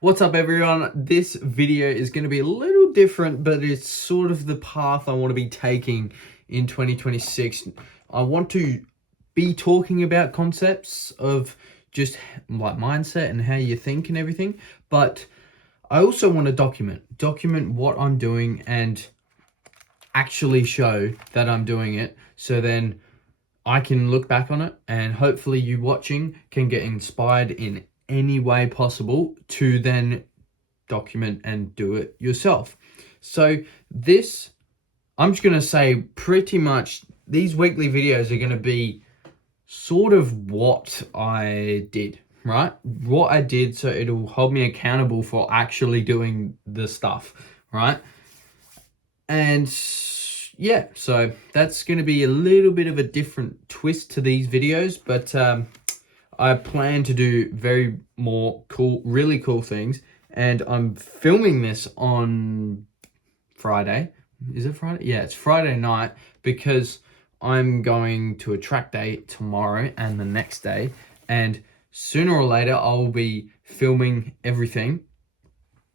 What's up, everyone? This video is going to be a little different, but it's sort of the path I want to be taking in 2026. I want to be talking about concepts of just like mindset and how you think and everything, but I also want to document what I'm doing and actually show that I'm doing it, so then I can look back on it and hopefully you watching can get inspired in any way possible to then document and do it yourself. So this, I'm just going to say pretty much these weekly videos are going to be sort of what I did, right? What I did, so it'll hold me accountable for actually doing the stuff, right? And yeah, so that's going to be a little bit of a different twist to these videos, but I plan to do really cool things, and I'm filming this on Friday. Is it Friday? Yeah, it's Friday night, because I'm going to a track day tomorrow and the next day, and sooner or later I'll be filming everything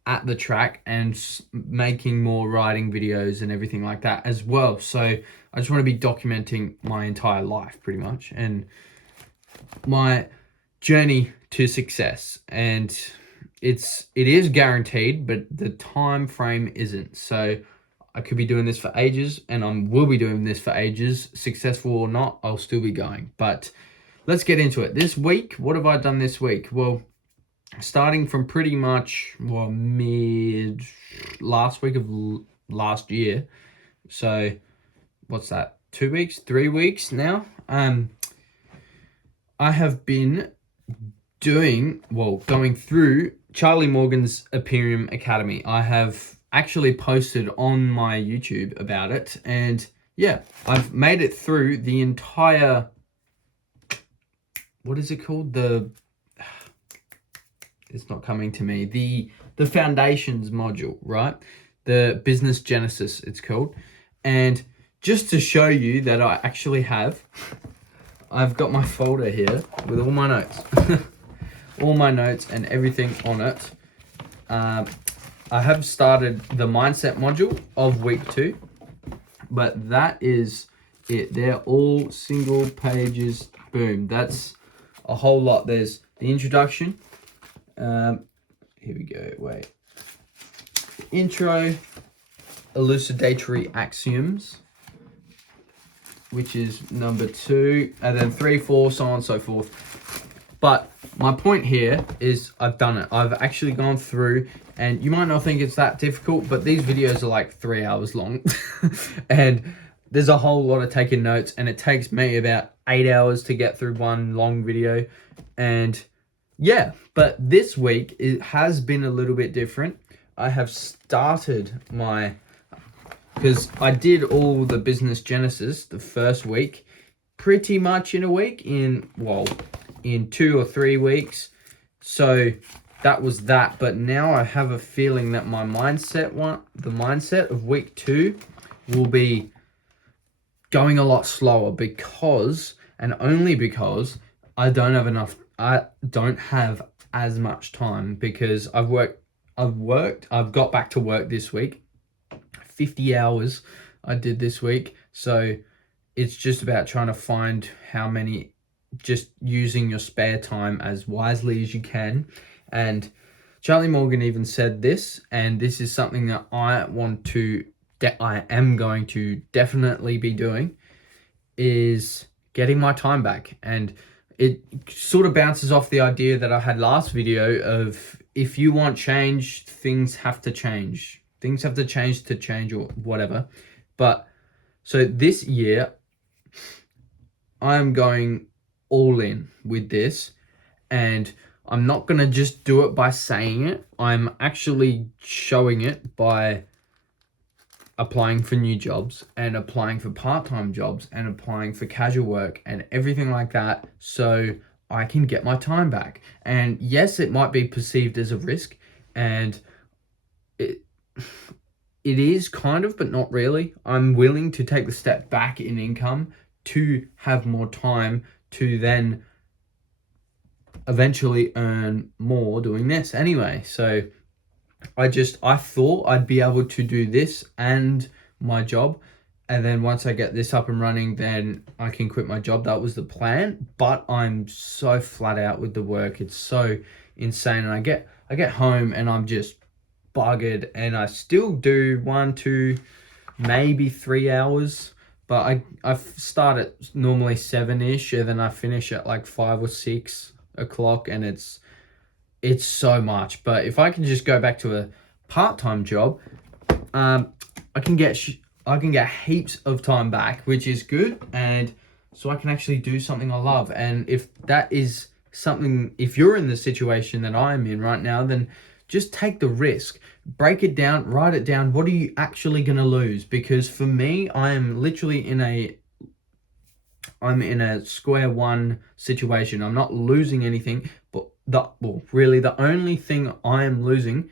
at the track and making more riding videos and everything like that as well. So I just want to be documenting my entire life pretty much and my journey to success. And it is guaranteed, but the time frame isn't. So I could be doing this for ages, and I will be doing this for ages. Successful or not, I'll still be going. But let's get into it. This week, what have I done this week? Well, starting from pretty much mid last week of last year. So what's that? 2 weeks, 3 weeks now. I have been going through Charlie Morgan's Imperium Academy. I have actually posted on my YouTube about it, and yeah, I've made it through the entire, what is it called? It's not coming to me. The foundations module, right? The business genesis, it's called. And just to show you that I actually have, I've got my folder here with all my notes. All my notes and everything on it. I have started the mindset module of week 2, but that is it. They're all single pages. Boom. That's a whole lot. There's the introduction. Here we go. Wait. Intro, elucidatory axioms, which is number 2, and then 3, 4, so on and so forth. But my point here is I've done it. I've actually gone through, and you might not think it's that difficult, but these videos are like 3 hours long. And there's a whole lot of taking notes, and it takes me about 8 hours to get through one long video. And yeah, but this week it has been a little bit different. I have started because I did all the business genesis the first week, pretty much in a week, in 2 or 3 weeks. So that was that. But now I have a feeling that my the mindset of week 2 will be going a lot slower, because, and only because, I don't have as much time, because I've got back to work this week. 50 hours I did this week. So it's just about trying to find how many, just using your spare time as wisely as you can. And Charlie Morgan even said this, and this is something that I am going to definitely be doing, is getting my time back. And it sort of bounces off the idea that I had last video of, if you want change, things have to change. Things have to change or whatever. But so this year, I'm going all in with this, and I'm not going to just do it by saying it. I'm actually showing it by applying for new jobs and applying for part-time jobs and applying for casual work and everything like that, so I can get my time back. And yes, it might be perceived as a risk, and it is kind of, but not really. I'm willing to take the step back in income to have more time to then eventually earn more doing this anyway. So I thought I'd be able to do this and my job. And then once I get this up and running, then I can quit my job. That was the plan. But I'm so flat out with the work. It's so insane. And I get home and I'm just buggered, and I still do 1, 2, maybe 3 hours. But I start at normally 7-ish, and then I finish at like 5 or 6 o'clock, and it's so much. But if I can just go back to a part-time job, I can get heaps of time back, which is good, and so I can actually do something I love. And if that is something, if you're in the situation that I'm in right now, then just take the risk. Break it down, write it down. What are you actually going to lose? Because for me, I'm literally in a square one situation. I'm not losing anything, but really the only thing I am losing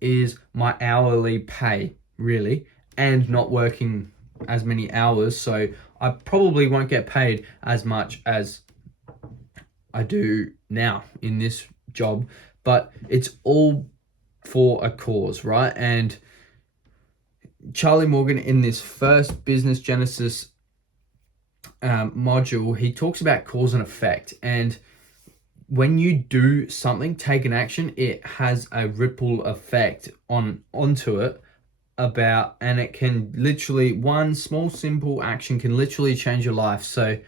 is my hourly pay, really, and not working as many hours. So I probably won't get paid as much as I do now in this job, but it's all for a cause, right? And Charlie Morgan, in this first Business Genesis module, he talks about cause and effect. And when you do something, take an action, it has a ripple effect onto it, and it can literally, one small simple action can literally change your life. So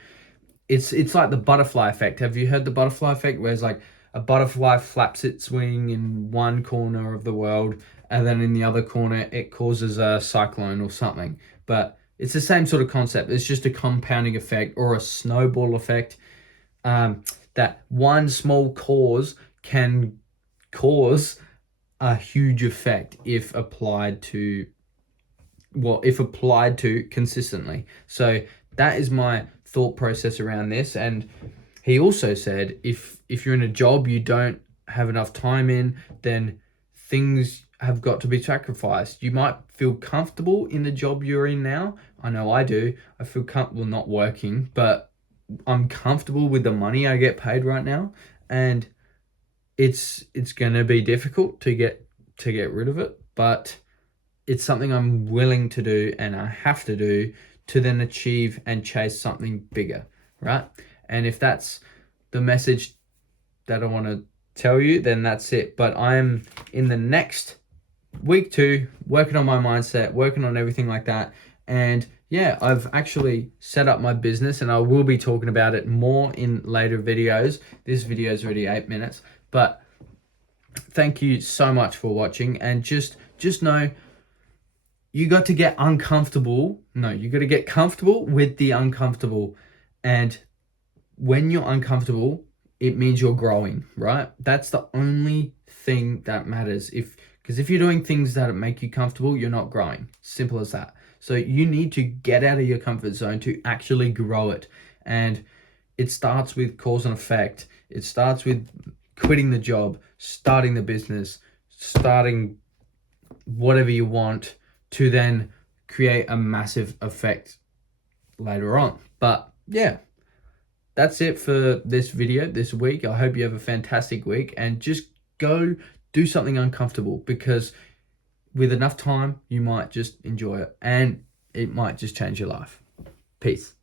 it's like the butterfly effect. Have you heard the butterfly effect, where it's like a butterfly flaps its wing in one corner of the world, and then in the other corner it causes a cyclone or something? But it's the same sort of concept. It's just a compounding effect or a snowball effect. That one small cause can cause a huge effect if applied to consistently. So that is my thought process around this. And he also said, if you're in a job you don't have enough time in, then things have got to be sacrificed. You might feel comfortable in the job you're in now. I know I do. I feel comfortable not working, but I'm comfortable with the money I get paid right now, and it's going to be difficult to get rid of it, but it's something I'm willing to do, and I have to do to then achieve and chase something bigger, right? And if that's the message that I want to tell you, then that's it. But I'm in the next week 2 working on my mindset, working on everything like that. And yeah, I've actually set up my business, and I will be talking about it more in later videos. This video is already 8 minutes, but thank you so much for watching. And just know, you got to get uncomfortable. No, you got to get comfortable with the uncomfortable. And when you're uncomfortable, it means you're growing, right? That's the only thing that matters. Because if you're doing things that make you comfortable, you're not growing. Simple as that. So you need to get out of your comfort zone to actually grow it. And it starts with cause and effect. It starts with quitting the job, starting the business, starting whatever you want, to then create a massive effect later on. But yeah, that's it for this video this week. I hope you have a fantastic week, and just go do something uncomfortable, because with enough time, you might just enjoy it, and it might just change your life. Peace.